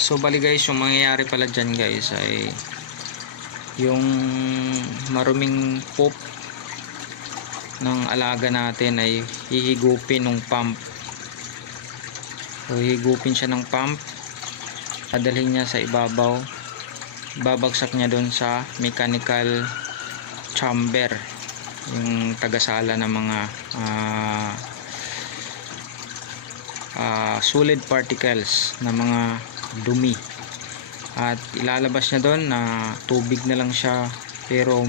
So bali guys, yung mangyayari pala dyan guys ay yung maruming poop ng alaga natin ay hihigupin ng pump. So hihigupin siya ng pump, padalhin niya sa ibabaw, babagsak niya doon sa mechanical chamber, yung tagasala ng mga solid particles na mga dumi, at ilalabas niya doon na tubig na lang siya pero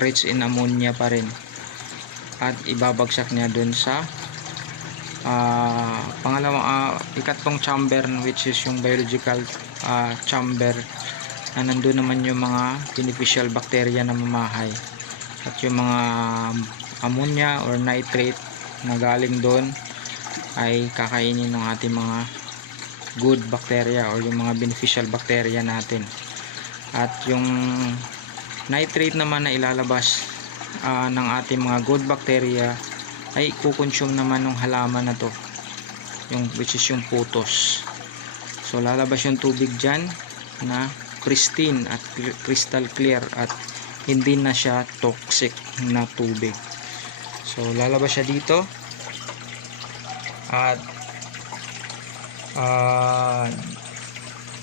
rich in ammonia pa rin, at ibabagsak niya doon sa ikatlong chamber, which is yung biological chamber, na nandun naman yung mga beneficial bacteria na mamahay, at yung mga ammonia or nitrate na galing doon ay kakainin ng ating mga good bacteria or yung mga beneficial bacteria natin. At yung nitrate naman na ilalabas ng ating mga good bacteria ay kukonsume naman ng halaman na to, yung which is yung putos. So lalabas yung tubig dyan na pristine at crystal clear, at hindi na siya toxic na tubig. So lalabas siya dito at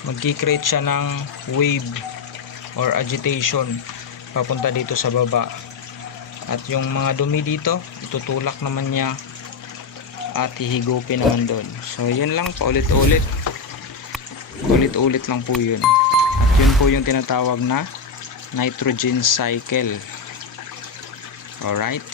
magki-create siya ng wave or agitation papunta dito sa baba, at yung mga dumi dito itutulak naman niya at hihigupin naman doon. So yun lang, paulit-ulit, ulit-ulit lang po yun, at yun po yung tinatawag na nitrogen cycle. Alright.